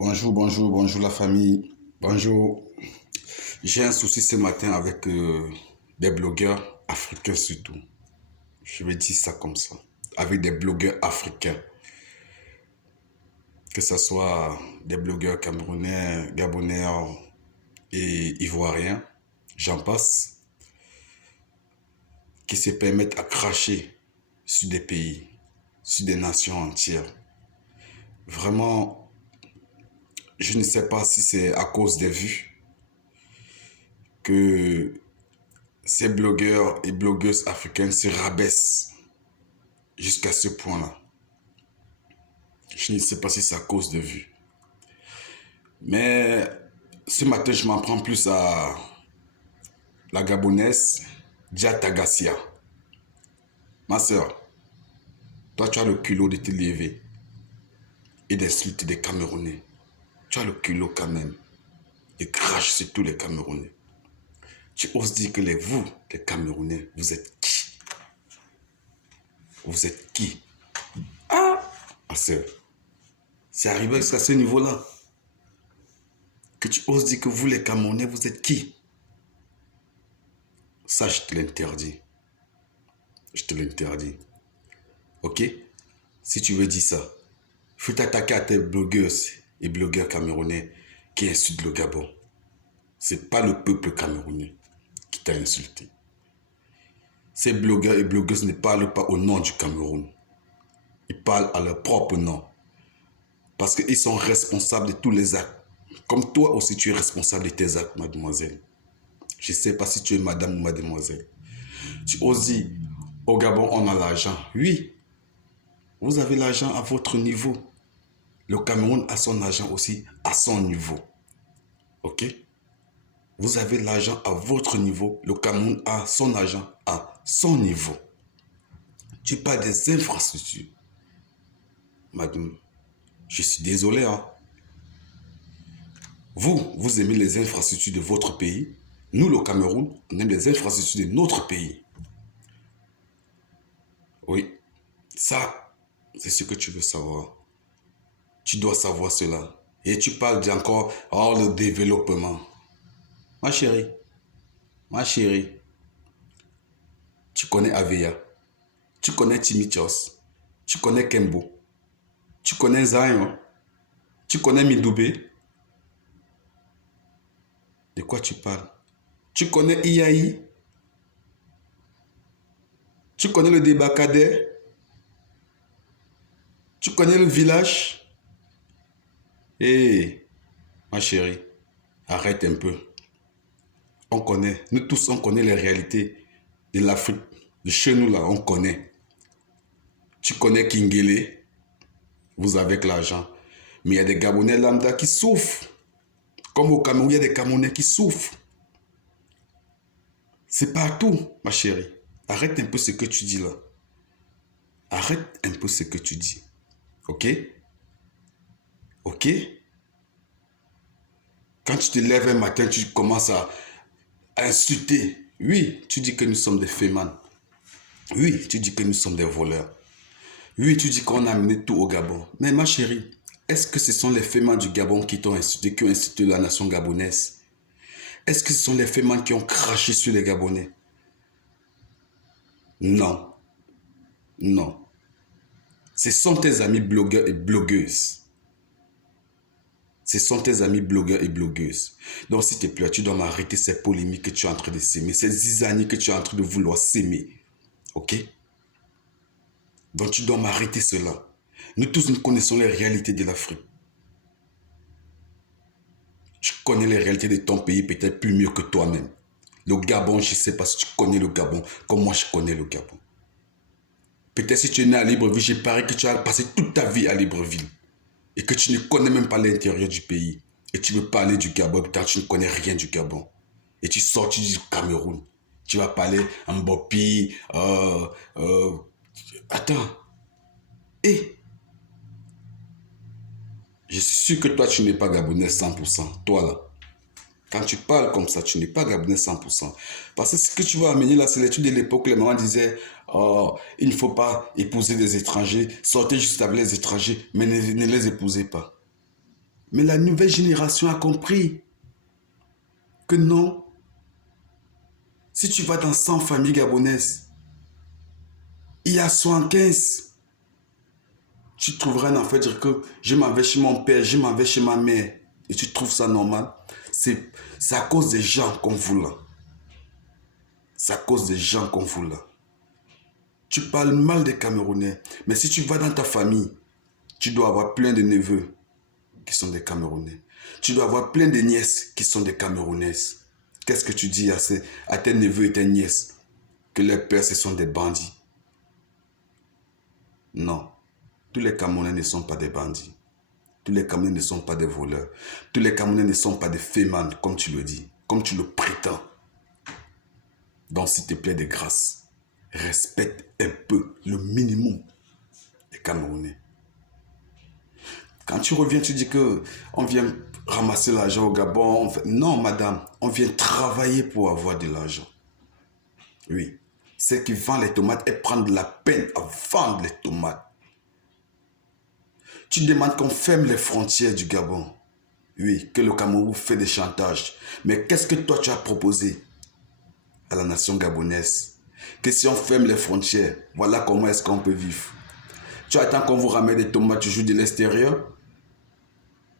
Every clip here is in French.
Bonjour, bonjour, bonjour la famille. Bonjour. J'ai un souci ce matin avec des blogueurs africains surtout. Je vais dire ça comme ça. Avec des blogueurs africains. Que ce soit des blogueurs camerounais, gabonais et ivoiriens. J'en passe. Qui se permettent à cracher sur des pays, sur des nations entières. Vraiment, je ne sais pas si c'est à cause des vues que ces blogueurs et blogueuses africaines se rabaissent jusqu'à ce point-là. Je ne sais pas si c'est à cause de vues. Mais ce matin, je m'en prends plus à la Gabonaise Diata Gassia. Ma soeur, toi tu as le culot de te lever et d'insulter des Camerounais. Tu as le culot quand même de cracher sur tous les Camerounais. Tu oses dire que vous, les Camerounais, vous êtes qui? Vous êtes qui? Ma soeur, c'est arrivé jusqu'à ce niveau-là. Que tu oses dire que vous, les Camerounais, vous êtes qui? Ça, je te l'interdis. Je te l'interdis. Ok? Si tu veux dire ça, il faut t'attaquer à tes blogueuses et blogueurs camerounais qui insultent le Gabon. C'est pas le peuple camerounais qui t'a insulté. Ces blogueurs et blogueuses ne parlent pas au nom du Cameroun. Ils parlent à leur propre nom. Parce qu'ils sont responsables de tous les actes. Comme toi aussi, tu es responsable de tes actes, mademoiselle. Je ne sais pas si tu es madame ou mademoiselle. Tu oses dire, au Gabon, on a l'argent. Oui, vous avez l'argent à votre niveau. Le Cameroun a son argent aussi à son niveau. Ok? Vous avez l'argent à votre niveau. Le Cameroun a son argent à son niveau. Tu parles des infrastructures. Madame, je suis désolé. Hein? Vous aimez les infrastructures de votre pays. Nous, le Cameroun, on aime les infrastructures de notre pays. Oui, ça, c'est ce que tu veux savoir. Tu dois savoir cela. Et tu parles encore, oh, le développement. Ma chérie, tu connais Aveya, tu connais Timichos, tu connais Kembo, tu connais Zion, tu connais Midoubé. De quoi tu parles? Tu connais Iaï, tu connais le débarcadère, tu connais le village. Hé, ma chérie, arrête un peu. On connaît, nous tous, on connaît les réalités de l'Afrique. De chez nous, là, on connaît. Tu connais Kingele, vous avec l'argent. Mais il y a des Gabonais lambda qui souffrent. Comme au Cameroun, il y a des Camerounais qui souffrent. C'est partout, ma chérie. Arrête un peu ce que tu dis là. Arrête un peu ce que tu dis. Ok? Ok? Quand tu te lèves un matin, tu commences à insulter. Oui, tu dis que nous sommes des fémans. Oui, tu dis que nous sommes des voleurs. Oui, tu dis qu'on a amené tout au Gabon. Mais ma chérie, est-ce que ce sont les fémans du Gabon qui t'ont insulté, qui ont insulté la nation gabonaise? Est-ce que ce sont les fémans qui ont craché sur les Gabonais? Non. Non. Ce sont tes amis blogueurs et blogueuses. Ce sont tes amis blogueurs et blogueuses. Donc, s'il te plaît, tu dois m'arrêter ces polémiques que tu es en train de s'aimer, ces zizanies que tu es en train de vouloir s'aimer. Ok? Donc, tu dois m'arrêter cela. Nous tous, nous connaissons les réalités de l'Afrique. Tu connais les réalités de ton pays peut-être plus mieux que toi-même. Le Gabon, je ne sais pas si tu connais le Gabon comme moi je connais le Gabon. Peut-être si tu es né à Libreville, je parie que tu as passé toute ta vie à Libreville. Et que tu ne connais même pas l'intérieur du pays. Et tu veux parler du Gabon quand tu ne connais rien du Gabon. Et tu sors, tu dis du Cameroun. Tu vas parler en Mbopi. Attends. Et je suis sûr que toi, tu n'es pas Gabonais 100%. Toi, là. Quand tu parles comme ça, tu n'es pas Gabonais 100%. Parce que ce que tu vas amener là, c'est l'étude de l'époque. Les mamans disaient, oh, il ne faut pas épouser des étrangers. Sortez juste avec les étrangers, mais ne les épousez pas. Mais la nouvelle génération a compris que non. Si tu vas dans 100 familles gabonaises, il y a 75. Tu trouveras un enfant dire que je m'en vais chez mon père, je m'en vais chez ma mère. Et tu trouves ça normal. C'est à cause des gens qu'on vous là. C'est à cause des gens qu'on vous là. Tu parles mal des Camerounais. Mais si tu vas dans ta famille, tu dois avoir plein de neveux qui sont des Camerounais. Tu dois avoir plein de nièces qui sont des Camerounaises. Qu'est-ce que tu dis à tes neveux et tes nièces? Que leurs pères, ce sont des bandits. Non. Tous les Camerounais ne sont pas des bandits. Tous les Camerounais ne sont pas des voleurs. Tous les Camerounais ne sont pas des fémans, comme tu le dis, comme tu le prétends. Donc, s'il te plaît, de grâce, respecte un peu le minimum des Camerounais. Quand tu reviens, tu dis que on vient ramasser l'argent au Gabon. Non, madame, on vient travailler pour avoir de l'argent. Oui. Ceux qui vendent les tomates et prennent la peine à vendre les tomates. Tu demandes qu'on ferme les frontières du Gabon. Oui, que le Cameroun fait des chantages. Mais qu'est-ce que toi tu as proposé à la nation gabonaise? Que si on ferme les frontières, voilà comment est-ce qu'on peut vivre. Tu attends qu'on vous ramène des tomates toujours de l'extérieur?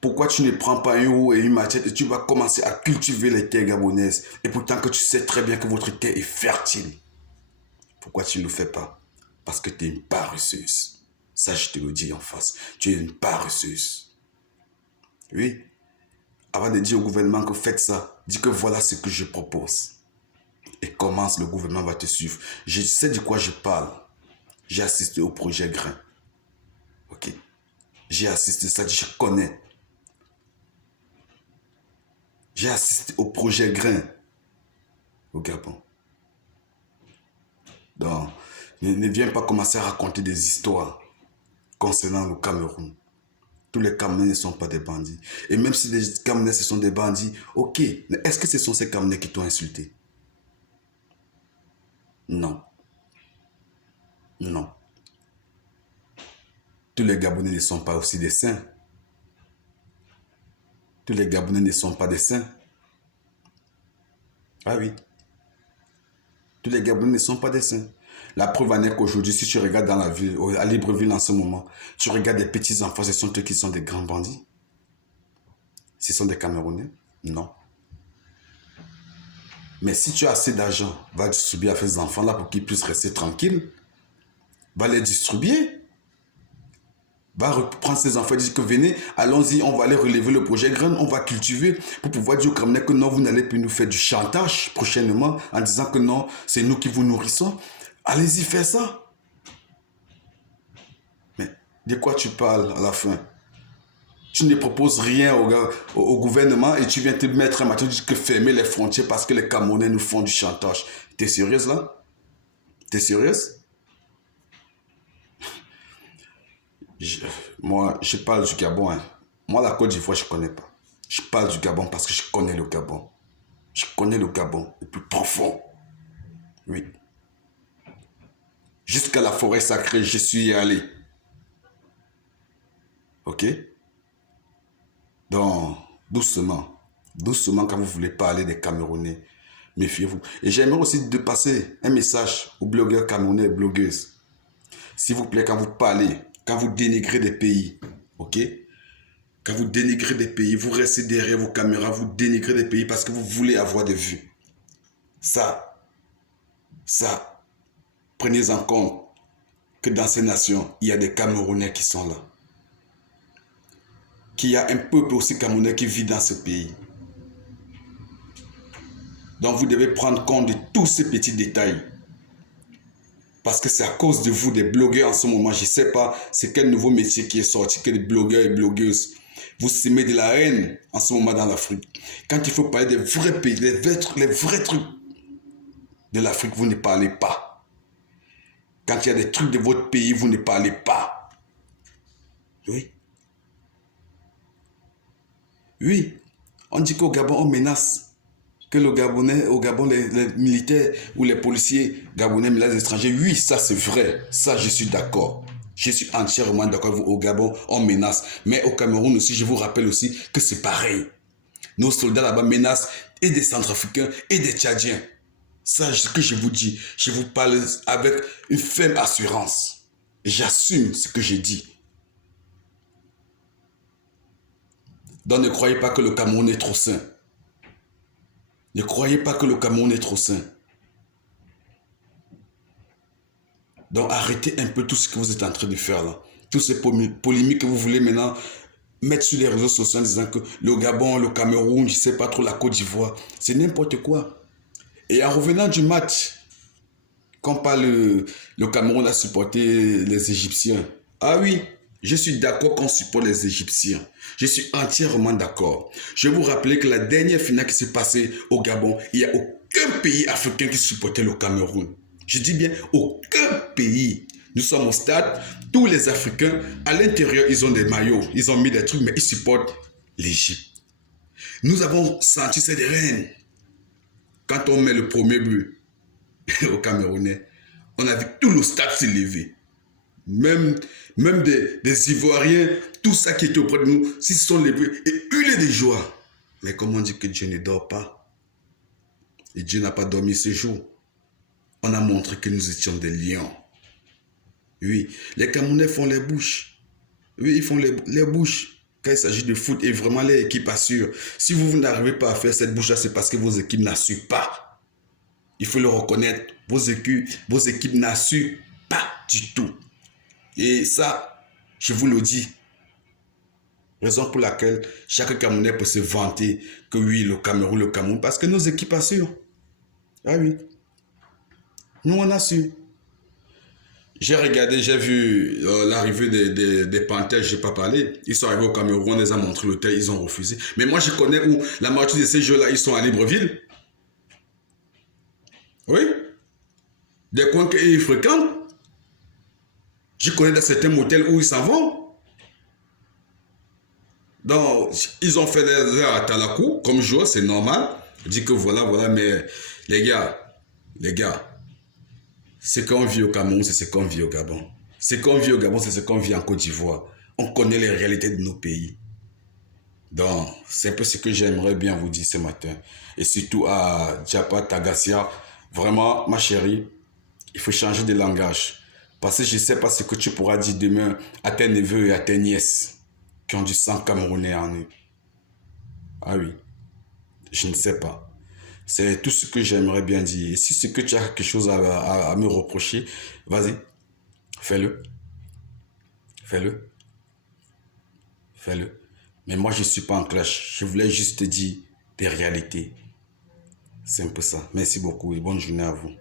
Pourquoi tu ne prends pas un ou et une machette et tu vas commencer à cultiver les terres gabonaises? Et pourtant que tu sais très bien que votre terre est fertile. Pourquoi tu ne le fais pas? Parce que tu es une paresseuse. Ça, je te le dis en face. Tu es une paresseuse. Oui. Avant de dire au gouvernement que faites ça, dis que voilà ce que je propose. Et commence, le gouvernement va te suivre. Je sais de quoi je parle. J'ai assisté au projet Grain. Ok. J'ai assisté, ça, je connais. J'ai assisté au projet Grain au Gabon. Donc, ne viens pas commencer à raconter des histoires concernant le Cameroun. Tous les Camerounais ne sont pas des bandits. Et même si les Camerounais ce sont des bandits, ok, mais est-ce que ce sont ces Camerounais qui t'ont insulté? Non. Non. Tous les Gabonais ne sont pas aussi des saints. Tous les Gabonais ne sont pas des saints. Ah oui. Tous les Gabonais ne sont pas des saints. La preuve en est qu'aujourd'hui, si tu regardes dans la ville, à Libreville en ce moment, tu regardes des petits enfants, ce sont eux qui sont des grands bandits. Ce sont des Camerounais? Non. Mais si tu as assez d'argent, va distribuer à ces enfants-là pour qu'ils puissent rester tranquilles. Va les distribuer. Va reprendre ces enfants et dire que venez, allons-y, on va aller relever le projet Grain, on va cultiver pour pouvoir dire aux Camerounais que non, vous n'allez plus nous faire du chantage prochainement en disant que non, c'est nous qui vous nourrissons. Allez-y, faites ça. Mais de quoi tu parles à la fin? Tu ne proposes rien au gouvernement et tu viens te mettre un matin et dire que fermer les frontières parce que les Camerounais nous font du chantage. T'es sérieuse là? T'es sérieuse? Moi, je parle du Gabon. Hein. Moi, la Côte d'Ivoire, je ne connais pas. Je parle du Gabon parce que je connais le Gabon. Je connais le Gabon le plus profond. Oui. Jusqu'à la forêt sacrée, je suis allé. Ok? Donc, doucement. Doucement, quand vous voulez parler des Camerounais, méfiez-vous. Et j'aimerais aussi de passer un message aux blogueurs camerounais et blogueuses. S'il vous plaît, quand vous parlez, quand vous dénigrez des pays, ok? Quand vous dénigrez des pays, vous restez derrière vos caméras, vous dénigrez des pays parce que vous voulez avoir des vues. Ça, prenez en compte que dans ces nations, il y a des Camerounais qui sont là. Qu'il y a un peuple aussi camerounais qui vit dans ce pays. Donc vous devez prendre compte de tous ces petits détails. Parce que c'est à cause de vous, des blogueurs en ce moment, je ne sais pas c'est quel nouveau métier qui est sorti, que les blogueurs et blogueuses. Vous semez de la haine en ce moment dans l'Afrique. Quand il faut parler des vrais pays, les vrais trucs de l'Afrique, vous ne parlez pas. Quand il y a des trucs de votre pays, vous ne parlez pas. Oui. Oui. On dit qu'au Gabon, on menace. Que au Gabon, les militaires ou les policiers gabonais menacent les étrangers. Oui, ça c'est vrai. Ça, je suis d'accord. Je suis entièrement d'accord avec vous. Au Gabon, on menace. Mais au Cameroun aussi, je vous rappelle aussi que c'est pareil. Nos soldats là-bas menacent et des Centrafricains et des Tchadiens. Ça, ce que je vous dis, je vous parle avec une ferme assurance. J'assume ce que j'ai dit. Donc ne croyez pas que le Cameroun est trop sain. Ne croyez pas que le Cameroun est trop sain. Donc arrêtez un peu tout ce que vous êtes en train de faire là. Toutes ces polémiques que vous voulez maintenant mettre sur les réseaux sociaux en disant que le Gabon, le Cameroun, je ne sais pas trop, la Côte d'Ivoire, c'est n'importe quoi. Et en revenant du match, quand le Cameroun a supporté les Égyptiens, ah oui, je suis d'accord qu'on supporte les Égyptiens. Je suis entièrement d'accord. Je vais vous rappeler que la dernière finale qui s'est passée au Gabon, il n'y a aucun pays africain qui supportait le Cameroun. Je dis bien aucun pays. Nous sommes au stade, tous les Africains, à l'intérieur, ils ont des maillots, ils ont mis des trucs, mais ils supportent l'Égypte. Nous avons senti cette reine. Quand on met le premier but au Camerounais, on a vu tout le stade se lever. Même des Ivoiriens, tout ça qui était auprès de nous, s'ils sont levés et hurler de joie. Mais comment on dit que Dieu ne dort pas? Et Dieu n'a pas dormi ce jour. On a montré que nous étions des lions. Oui, les Camerounais font les bouches. Oui, ils font les bouches. Quand il s'agit de foot et vraiment les équipes assurent. Si vous n'arrivez pas à faire cette bouche-là, c'est parce que vos équipes n'assurent pas. Il faut le reconnaître. Vos équipes n'assurent pas du tout. Et ça, je vous le dis. Raison pour laquelle chaque Camerounais peut se vanter que oui, le Cameroun, parce que nos équipes assurent. Ah oui. Nous, on assure. J'ai regardé, j'ai vu l'arrivée des Panthères, je n'ai pas parlé. Ils sont arrivés au Cameroun, on les a montré l'hôtel, ils ont refusé. Mais moi, je connais où la moitié de ces jeux-là, ils sont à Libreville. Oui. Des coins qu'ils fréquentent. Je connais dans certains motels où ils s'en vont. Donc, ils ont fait des heures à Talakou, comme joueur, c'est normal. Je dis que voilà, mais les gars, ce qu'on vit au Cameroun, c'est ce qu'on vit au Gabon. Ce qu'on vit au Gabon, c'est ce qu'on vit en Côte d'Ivoire. On connaît les réalités de nos pays. Donc, c'est un peu ce que j'aimerais bien vous dire ce matin. Et surtout à Diapa Tagassia, vraiment, ma chérie, il faut changer de langage. Parce que je ne sais pas ce que tu pourras dire demain à tes neveux et à tes nièces qui ont du sang camerounais en eux. Ah oui, je ne sais pas. C'est tout ce que j'aimerais bien dire. Et si c'est que tu as quelque chose à me reprocher, vas-y, fais-le. Fais-le. Fais-le. Mais moi, je ne suis pas en clash. Je voulais juste te dire des réalités. C'est un peu ça. Merci beaucoup et bonne journée à vous.